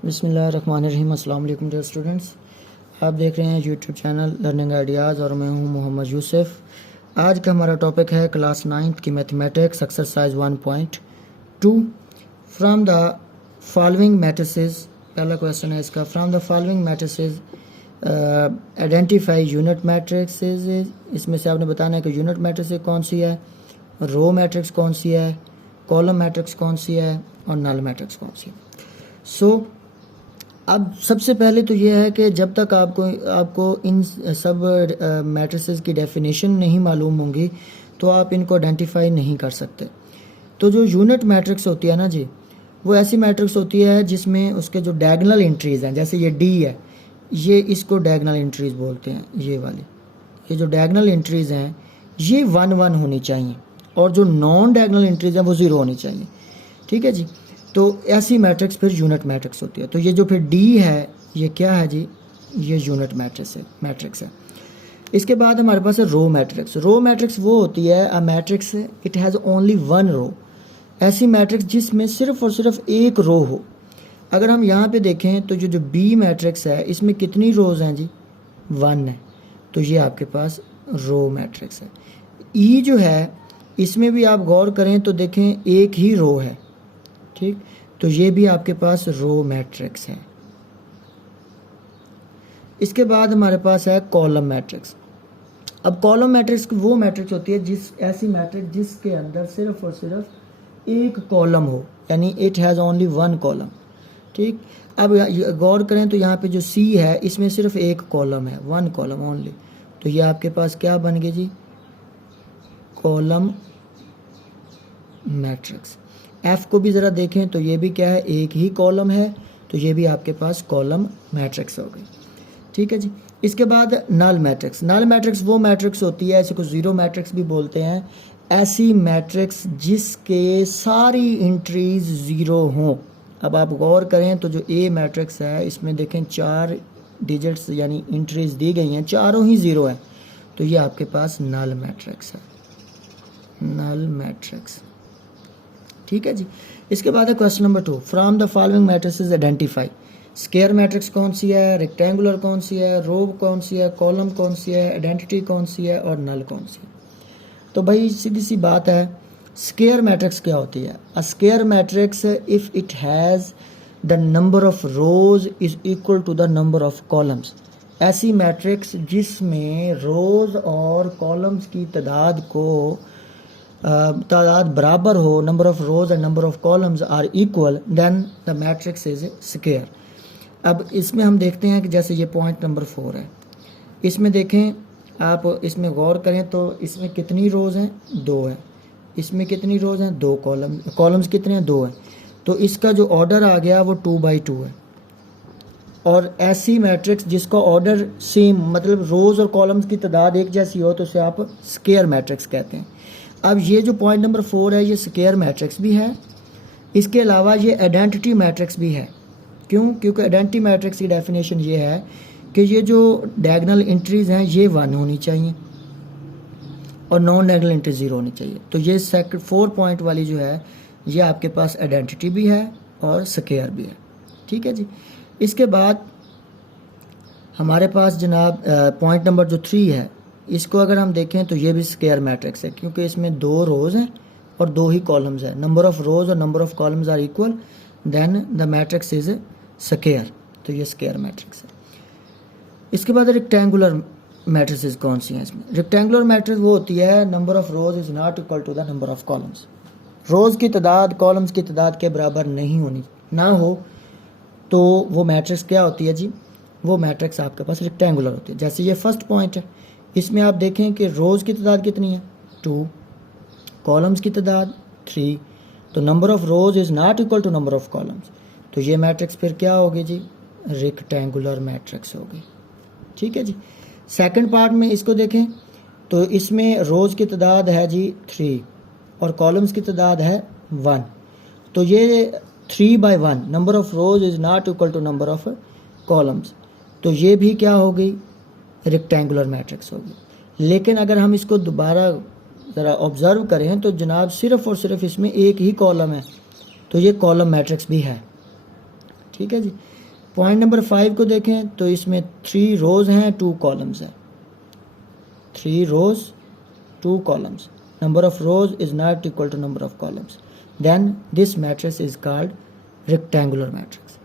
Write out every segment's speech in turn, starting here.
बिस्मिल्लाहिर्रहमानिर्रहीम। अस्सलाम वालेकुम डियर स्टूडेंट्स, आप देख रहे हैं यूट्यूब चैनल लर्निंग आइडियाज़ और मैं हूं मोहम्मद यूसुफ। आज का हमारा टॉपिक है क्लास 9th की mathematics exercise 1.2 from the following matrices. पहला क्वेश्चन है इसका, from the following matrices identify unit matrixes. इसमें से आपने बताना है कि यूनिट मैट्रिक्स कौन सी है, रो मैट्रिक्स कौन सी है, कॉलम मैट्रिक्स कौन सी है और नल मैट्रिक्स कौन सी है। अब सबसे पहले तो ये है कि जब तक आपको इन सब मैट्रिसेस की डेफिनेशन नहीं मालूम होंगी तो आप इनको आइडेंटिफाई नहीं कर सकते। तो जो यूनिट मैट्रिक्स होती है ना जी, वो ऐसी मैट्रिक्स होती है जिसमें उसके जो डायगोनल एंट्रीज हैं, जैसे ये डी है, ये इसको डायगोनल एंट्रीज बोलते हैं। ये वाली, ये जो डायगोनल एंट्रीज हैं ये 1 1 होनी चाहिए और जो नॉन डायगोनल एंट्रीज हैं वो 0 होनी चाहिए। ठीक है जी। तो ऐसी मैट्रिक्स फिर यूनिट मैट्रिक्स होती है। तो ये जो फिर डी है ये क्या है जी, ये यूनिट मैट्रिक्स है। इसके बाद हमारे पास है रो मैट्रिक्स। रो मैट्रिक्स वो होती है a matrix it has only one row, ऐसी मैट्रिक्स जिसमें सिर्फ और सिर्फ एक रो हो। अगर हम यहाँ पे देखें तो जो बी मैट्रिक्स है इसमें कितनी रोज हैं जी, 1 है, तो ये आपके पास रो मैट्रिक्स है। ई जो है इसमें भी आप गौर करें तो देखें एक ही रो है, ठीक, तो ये भी आपके पास रो मैट्रिक्स है। इसके बाद हमारे पास है कॉलम मैट्रिक्स। अब कॉलम मैट्रिक्स वो मैट्रिक्स होती है ऐसी मैट्रिक्स जिसके अंदर सिर्फ और सिर्फ एक कॉलम हो, यानी इट हैज़ ओनली 1 कॉलम। ठीक, अब गौर करें तो यहाँ पे जो सी है इसमें सिर्फ एक कॉलम है, 1 कॉलम ओनली, तो ये आपके पास क्या बन गए जी, कॉलम मैट्रिक्स। एफ को भी ज़रा देखें तो ये भी क्या है, एक ही कॉलम है, तो ये भी आपके पास कॉलम मैट्रिक्स हो गई। ठीक है जी। इसके बाद नल मैट्रिक्स। नल मैट्रिक्स वो मैट्रिक्स होती है, इसे को ज़ीरो मैट्रिक्स भी बोलते हैं, ऐसी मैट्रिक्स जिसके सारी एंट्रीज 0 हों। अब आप गौर करें तो जो ए मैट्रिक्स है इसमें देखें 4 डिजिट्स यानी एंट्रीज दी गई हैं, चारों ही 0 है, तो ये आपके पास नल मैट्रिक्स है, नल मैट्रिक्स। ठीक है जी। इसके बाद है question number 2, from the following matrices identify. Square matrix कौन सी है, रेक्टेंगुलर कौन सी है, रो कौन सी है, कॉलम कौन सी है, आइडेंटिटी कौन सी है और नल कौन सी है। तो भाई सीधी सी बात है, स्क्वायर मैट्रिक्स क्या होती है। A square matrix if it has the number of rows is equal to the number of columns. ऐसी मैट्रिक्स जिसमें रोज और कॉलम्स की तादाद बराबर हो, number of rows and number of columns are equal, then the matrix is square. अब इसमें हम देखते हैं कि जैसे ये पॉइंट नंबर 4 है, इसमें देखें आप, इसमें गौर करें तो इसमें कितनी रोज हैं, 2 है, इसमें कितनी रोज हैं, 2 कॉलम्स कितने हैं, 2 हैं, तो इसका जो ऑर्डर आ गया वो 2/2 है। और ऐसी मैट्रिक्स जिसका ऑर्डर सेम, मतलब रोज और कॉलम्स की तादाद एक जैसी हो, तो उसे आप स्क्वायर मैट्रिक्स कहते हैं। अब ये जो पॉइंट नंबर 4 है ये स्क्वायर मैट्रिक्स भी है, इसके अलावा ये आइडेंटिटी मैट्रिक्स भी है। क्यों? क्योंकि आइडेंटिटी मैट्रिक्स की डेफिनेशन ये है कि ये जो डायगोनल एंट्रीज हैं ये 1 होनी चाहिए और नॉन डायगोनल एंट्री 0 होनी चाहिए। तो ये 4 पॉइंट वाली जो है ये आपके पास आइडेंटिटी भी है और स्क्वायर भी है। ठीक है जी। इसके बाद हमारे पास जनाब पॉइंट नंबर जो 3 है, इसको अगर हम देखें तो ये भी स्क्वायर मैट्रिक्स है, क्योंकि इसमें 2 रोज हैं और 2 ही कॉलम्स हैं, नंबर ऑफ रोज और number of columns are equal, then the matrix is square, तो ये स्क्वायर मैट्रिक्स है। इसके बाद रेक्टेंगुलर मैट्रिसेस कौन सी हैं इसमें। रेक्टेंगुलर मैट्रिक्स वो होती है number of rows is not equal to the number of columns. Rows की तादाद कॉलम्स की तादाद के बराबर नहीं होनी, ना हो तो वो मैट्रिक्स क्या होती है जी, वो मैट्रिक्स आपके पास रेक्टेंगुलर होती है। जैसे ये फर्स्ट पॉइंट है, इसमें आप देखें कि रोज़ की तादाद कितनी है, 2, कॉलम्स की तादाद 3, तो number of rows is not equal to number of columns, तो ये मैट्रिक्स फिर क्या होगी जी, रेक्टेंगुलर मैट्रिक्स होगी। ठीक है जी। सेकंड पार्ट में इसको देखें तो इसमें रोज़ की तादाद है जी 3 और कॉलम्स की तादाद है 1, तो ये 3/1, number of rows is not equal to number of columns, तो ये भी क्या हो गई, रेक्टेंगुलर मैट्रिक्स होगी। लेकिन अगर हम इसको दोबारा ज़रा ऑब्ज़र्व करें तो जनाब सिर्फ और सिर्फ इसमें एक ही कॉलम है, तो ये कॉलम मैट्रिक्स भी है। ठीक है जी। पॉइंट नंबर 5 को देखें तो इसमें 3 रोज़ हैं 2 कॉलम्स हैं, 3 rows 2 columns, number of rows is not equal to number of columns, then this matrix is called rectangular matrix.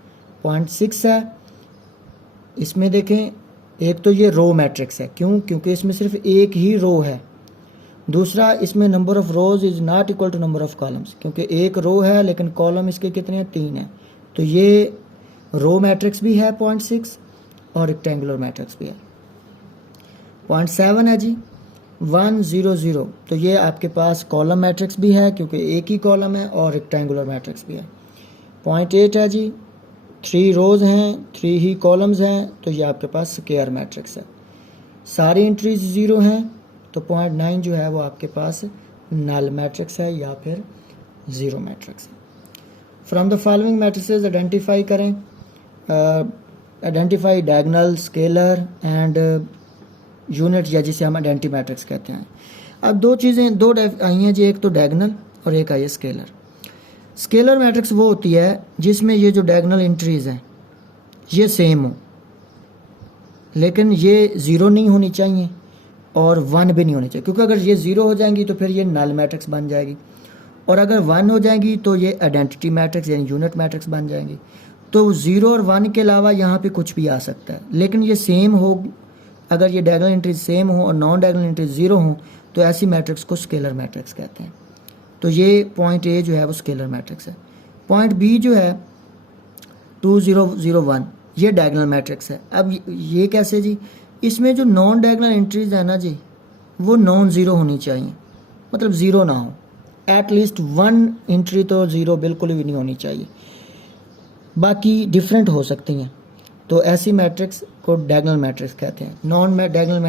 Point 6 है, इसमें देखें एक तो ये रो मैट्रिक्स है, क्यों? क्योंकि इसमें सिर्फ एक ही रो है। दूसरा, इसमें number of rows is not equal to number of columns, क्योंकि एक रो है लेकिन कॉलम इसके कितने हैं? 3 हैं। तो ये रो मैट्रिक्स भी है पॉइंट 6 और रेक्टेंगुलर मैट्रिक्स भी है। पॉइंट 7 है जी 1 0 0, तो ये आपके पास कॉलम मैट्रिक्स भी है क्योंकि एक ही कॉलम है, और रेक्टेंगुलर मैट्रिक्स भी है। पॉइंट 8 है जी 3 रोज़ हैं 3 ही कॉलम्स हैं, तो ये आपके पास स्क्वायर मैट्रिक्स है। सारी एंट्रीज 0 हैं, तो पॉइंट 9 जो है वो आपके पास नल मैट्रिक्स है या फिर ज़ीरो मैट्रिक्स है। From the following matrices identify करें, identify diagonal, scalar and unit, या जिसे हम आइडेंटिटी मैट्रिक्स कहते हैं। अब दो चीज़ें दो आई हैं जी, एक तो डायगोनल और एक आई है स्केलर। स्केलर मैट्रिक्स वो होती है जिसमें ये जो डायगोनल एंट्रीज हैं ये सेम हो, लेकिन ये ज़ीरो नहीं होनी चाहिए और 1 भी नहीं होनी चाहिए, क्योंकि अगर ये 0 हो जाएंगी तो फिर ये नल मैट्रिक्स बन जाएगी, और अगर 1 हो जाएंगी तो ये आइडेंटिटी मैट्रिक्स यानी यूनिट मैट्रिक्स बन जाएंगी। तो 0 और 1 के अलावा यहाँ पे कुछ भी आ सकता है, लेकिन ये सेम हो, अगर ये डायगोनल एंट्रीज सेम हो और नॉन डायगोनल एंट्रीज 0 हो तो ऐसी मैट्रिक्स को स्केलर मैट्रिक्स कहते हैं। तो ये पॉइंट ए जो है वो स्केलर मैट्रिक्स है। पॉइंट बी जो है 2 0 0 1, ये डायगोनल मैट्रिक्स है। अब ये कैसे जी? इसमें जो नॉन डायगोनल एंट्रीज है ना जी, वो नॉन ज़ीरो होनी चाहिए, मतलब ज़ीरो ना हो, एटलीस्ट 1 एंट्री तो ज़ीरो बिल्कुल भी नहीं होनी चाहिए, बाकी डिफरेंट हो सकती हैं। तो ऐसी मैट्रिक्स को डायगोनल मैट्रिक्स कहते हैं। नॉन डायगोनल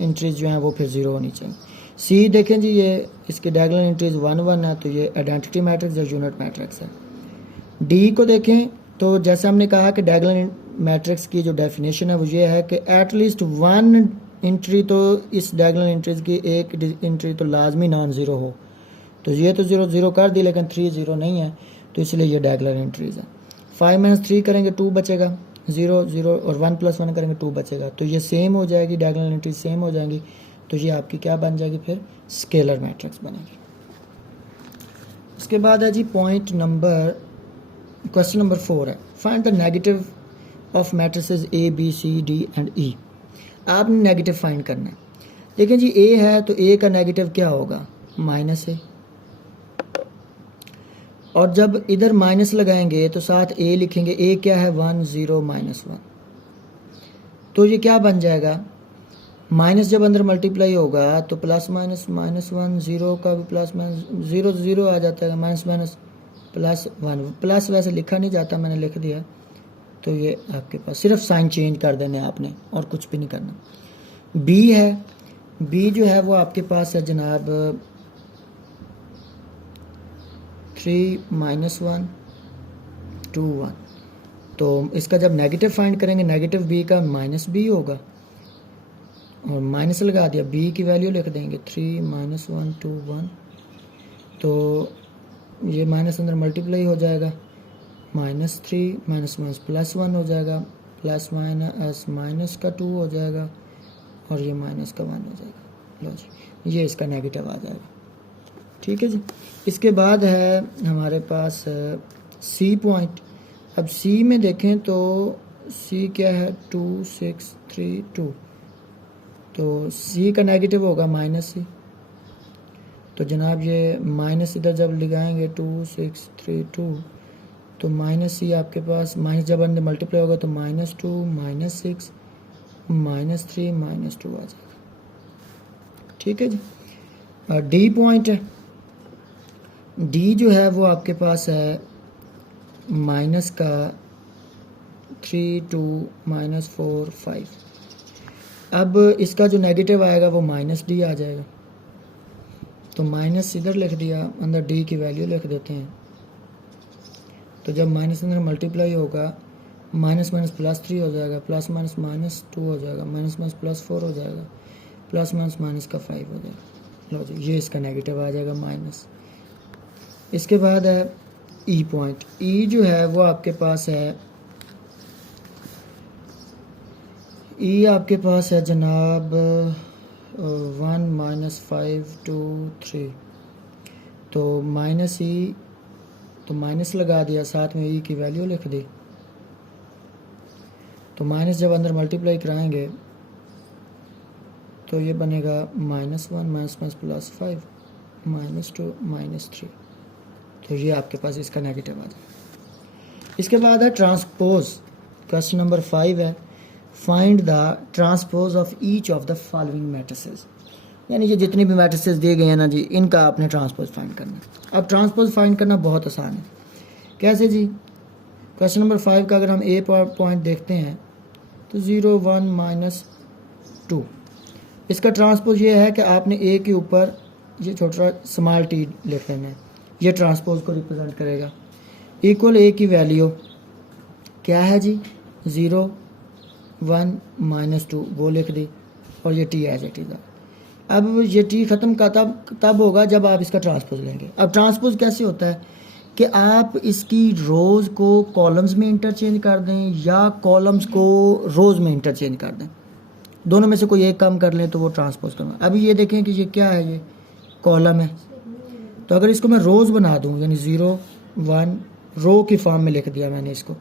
एंट्रीज जो हैं वो फिर 0 होनी चाहिए। सी देखें जी, ये इसके डायगोनल एंट्रीज 1 1 है, तो ये आइडेंटिटी मैट्रिक्स या यूनिट मैट्रिक्स है। डी को देखें तो जैसे हमने कहा कि डायगोनल मैट्रिक्स की जो डेफिनेशन है वो ये है कि एटलीस्ट 1 एंट्री तो इस डायगोनल एंट्रीज की एक एंट्री तो लाजमी नॉन ज़ीरो हो। तो ये तो 0 0 कर दी, लेकिन 3 0 नहीं है, तो इसलिए ये डायगोनल एंट्रीज है। 5 - 3 करेंगे 2 बचेगा, 0 0 और 1 + 1 करेंगे 2 बचेगा, तो ये सेम हो जाएगी, डायगोनल एंट्रीज सेम हो जाएंगी, तो ये आपकी क्या बन जाएगी? फिर स्केलर मैट्रिक्स बनेगी। उसके बाद है जी क्वेश्चन नंबर 4 है, find the negative of matrices A B C D and E। आपने नेगेटिव फाइंड करना है। देखिए जी, A है तो A का नेगेटिव क्या होगा? -A, और जब इधर माइनस लगाएंगे तो साथ A लिखेंगे। A क्या है? 1 0 -1, तो ये क्या बन जाएगा? माइनस जब अंदर मल्टीप्लाई होगा तो प्लस माइनस -1, 0 का भी प्लस माइनस 0 0 आ जाता है, माइनस माइनस +1। प्लस वैसे लिखा नहीं जाता, मैंने लिख दिया, तो ये आपके पास सिर्फ साइन चेंज कर देने आपने और कुछ भी नहीं करना। B है, B जो है वो आपके पास है जनाब 3 -1 2 1, तो इसका जब नेगेटिव फाइंड करेंगे, नेगेटिव B का -B होगा, और माइनस लगा दिया, B की वैल्यू लिख देंगे 3 -1 2 1, तो ये माइनस अंदर मल्टीप्लाई हो जाएगा, -3 +1 हो जाएगा, प्लस माइनस माइनस का 2 हो जाएगा, और ये माइनस का 1 हो जाएगा। लो जी, ये इसका नेगेटिव आ जाएगा। ठीक है जी। इसके बाद है हमारे पास C पॉइंट। अब C में देखें तो C क्या है? 2 6 3 2, तो C का नेगेटिव होगा -C, तो जनाब ये माइनस इधर जब लगाएंगे 2 6 3 2, तो -C आपके पास माइनस जब अंदर मल्टीप्लाई होगा तो -2 -6 -3 -2 आ जाएगा। ठीक है जी। D पॉइंट है। D जो है वो आपके पास है माइनस का 3 2 -4 5। अब इसका जो नेगेटिव आएगा वो -D आ जाएगा, तो माइनस इधर लिख दिया, अंदर D की वैल्यू लिख देते हैं, तो जब माइनस अंदर मल्टीप्लाई होगा माइनस माइनस +3 हो जाएगा, प्लस माइनस -2 हो जाएगा, माइनस माइनस +4 हो जाएगा, प्लस माइनस माइनस का 5 हो जाएगा। लो जी, ये इसका नेगेटिव आ जाएगा माइनस। इसके बाद है E पॉइंट। E जो है वो आपके पास है ई आपके पास है जनाब 1 -5 2 3, तो माइनस ई, तो माइनस लगा दिया, साथ में ई की वैल्यू लिख दी। तो माइनस जब अंदर मल्टीप्लाई कराएंगे तो ये बनेगा -1 -+5 -2 -3, तो ये आपके पास इसका नेगेटिव आ जाए। इसके बाद है ट्रांसपोज। क्वेश्चन नंबर 5 है, find the transpose of each of the following matrices, यानी ये जितनी भी मैट्रिसेस दिए गए हैं ना जी, इनका आपने ट्रांसपोज फाइंड करना है। अब ट्रांसपोज फाइंड करना बहुत आसान है। कैसे जी? क्वेश्चन नंबर 5 का अगर हम ए पॉइंट देखते हैं तो 0 1 -2, इसका ट्रांसपोज ये है कि आपने ए के ऊपर ये छोटा स्मॉल टी लिख लेना है, ये ट्रांसपोज को रिप्रेजेंट करेगा। इक्वल ए की वैल्यू क्या है जी? 0 1 -2 वो लिख दी, और ये टी एज इट इज। अब ये टी ख़त्म का तब होगा जब आप इसका ट्रांसपोज लेंगे। अब ट्रांसपोज कैसे होता है कि आप इसकी रोज़ को कॉलम्स में इंटरचेंज कर दें या कॉलम्स को रोज़ में इंटरचेंज कर दें, दोनों में से कोई एक काम कर लें तो वो ट्रांसपोज करना। अभी ये देखें कि ये क्या है, ये कॉलम है, तो अगर इसको मैं रोज़ बना दूं, यानी 0 1 रो की फॉर्म में लिख दिया मैंने इसको,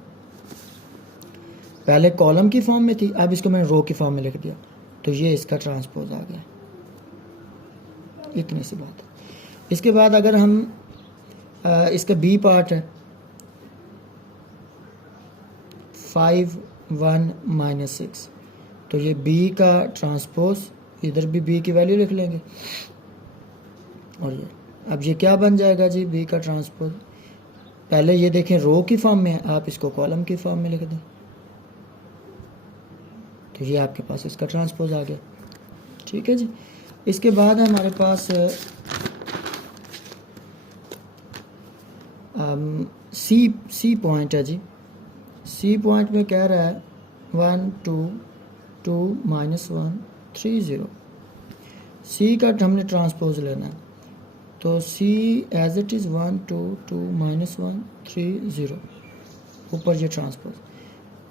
पहले कॉलम की फॉर्म में थी, अब इसको मैंने रो की फॉर्म में लिख दिया, तो ये इसका ट्रांसपोज आ गया। इतनी सी बात है। इसके बाद अगर हम इसका बी पार्ट है 5 1 -6, तो ये बी का ट्रांसपोज, इधर भी बी की वैल्यू लिख लेंगे, और ये अब ये क्या बन जाएगा जी? बी का ट्रांसपोज। पहले ये देखें रो की फॉर्म में है, आप इसको कॉलम की फॉर्म में लिख दें, तो ये आपके पास इसका ट्रांसपोज आ गया। ठीक है जी। इसके बाद हमारे पास सी पॉइंट है जी। सी पॉइंट में कह रहा है 1 2 2 -1 3 0। सी का हमने ट्रांसपोज लेना है, तो सी एज इट इज़ 1 2 2 -1 3 0, ऊपर ये ट्रांसपोज।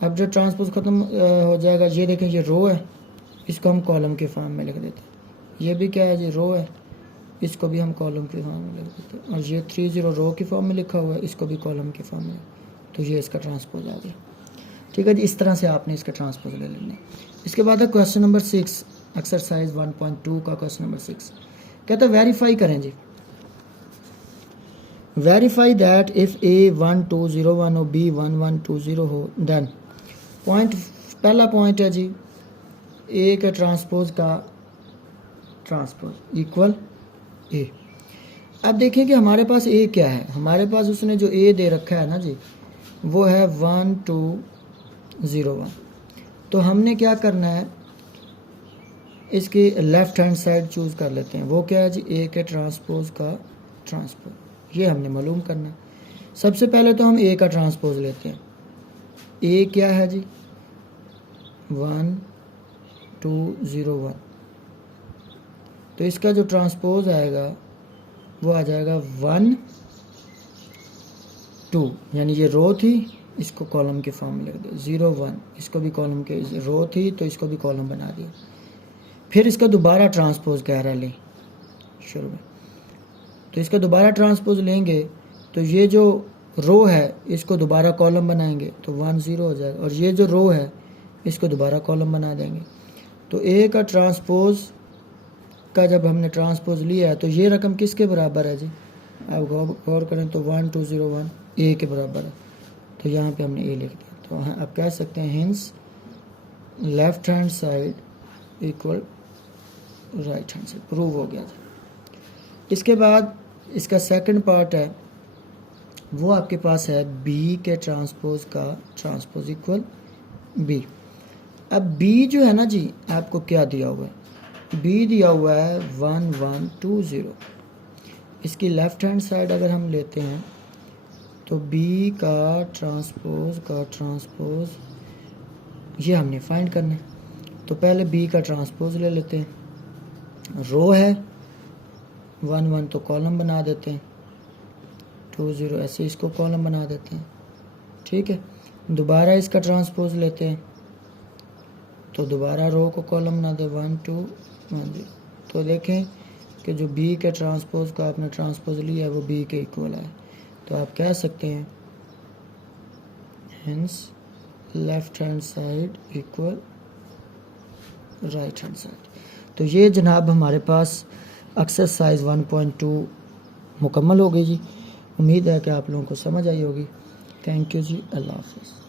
अब जब ट्रांसपोज ख़त्म हो जाएगा, ये देखें ये रो है, इसको हम कॉलम के फॉर्म में लिख देते हैं। ये भी क्या है जी? रो है, इसको भी हम कॉलम के फॉर्म में लिख देते हैं, और ये 3 0 रो की फॉर्म में लिखा हुआ है, इसको भी कॉलम के फॉर्म में, तो ये इसका ट्रांसपोज आ गया। ठीक है जी। इस तरह से आपने इसका ट्रांसपोज ले लेना है। इसके बाद है क्वेश्चन नंबर 6, एक्सरसाइज 1.2 का क्वेश्चन नंबर 6 कहता है वेरीफाई करें जी। वेरीफाई दैट इफ़ ए 1 2 0 1 हो, बी 1 1 2 0 हो, देन पॉइंट, पहला पॉइंट है जी ए के ट्रांसपोज का ट्रांसपोज इक्वल ए। अब देखें कि हमारे पास ए क्या है, हमारे पास उसने जो ए दे रखा है ना जी, वो है 1 2 0 1। तो हमने क्या करना है, इसकी लेफ़्ट हैंड साइड चूज़ कर लेते हैं। वो क्या है जी? ए के ट्रांसपोज का ट्रांसपोज, ये हमने मालूम करना है। सबसे पहले तो हम ए का ट्रांसपोज लेते हैं। ए क्या है जी? 1 2 0 1, तो इसका जो ट्रांसपोज आएगा वो आ जाएगा 1 2, यानी ये रो थी, इसको कॉलम के फॉर्म में लिख दो। 0 1, इसको भी कॉलम के, रो थी तो इसको भी कॉलम बना दिया। फिर इसका दोबारा ट्रांसपोज कह रहा है लें शुरू में, तो इसका दोबारा ट्रांसपोज लेंगे तो ये जो रो है इसको दोबारा कॉलम बनाएंगे, तो 1 0 हो जाएगा, और ये जो रो है इसको दोबारा कॉलम बना देंगे। तो ए का ट्रांसपोज का जब हमने ट्रांसपोज लिया है, तो ये रकम किसके बराबर है जी? आप गौर करें तो 1 2 0 1 ए के बराबर है, तो यहाँ पे हमने ए लिख दिया। तो आप कह सकते हैं hints left hand side equal right hand side, prove हो गया जी। इसके बाद इसका सेकंड पार्ट है, वो आपके पास है बी के ट्रांसपोज का ट्रांसपोज इक्वल बी। अब बी जो है ना जी, आपको क्या दिया हुआ है? बी दिया हुआ है 1 1 2 0। इसकी लेफ्ट हैंड साइड अगर हम लेते हैं तो बी का ट्रांसपोज ये हमने फाइंड करना है। तो पहले बी का ट्रांसपोज ले लेते हैं, रो है 1 1 तो कॉलम बना देते हैं, 2 0 ऐसे इसको कॉलम बना देते हैं। ठीक है, दोबारा इसका ट्रांसपोज लेते हैं तो दोबारा रो को कॉलम ना दे 1 2 1 0। तो देखें कि जो बी के ट्रांसपोज का आपने ट्रांसपोज लिया है वो बी के इक्वल है। तो आप कह सकते हैं hence left hand side equal right hand side. तो ये जनाब हमारे पास एक्सरसाइज 1.2 मुकम्मल हो गई जी। उम्मीद है कि आप लोगों को समझ आई होगी। थैंक यू जी, अल्लाह हाफ़िज़।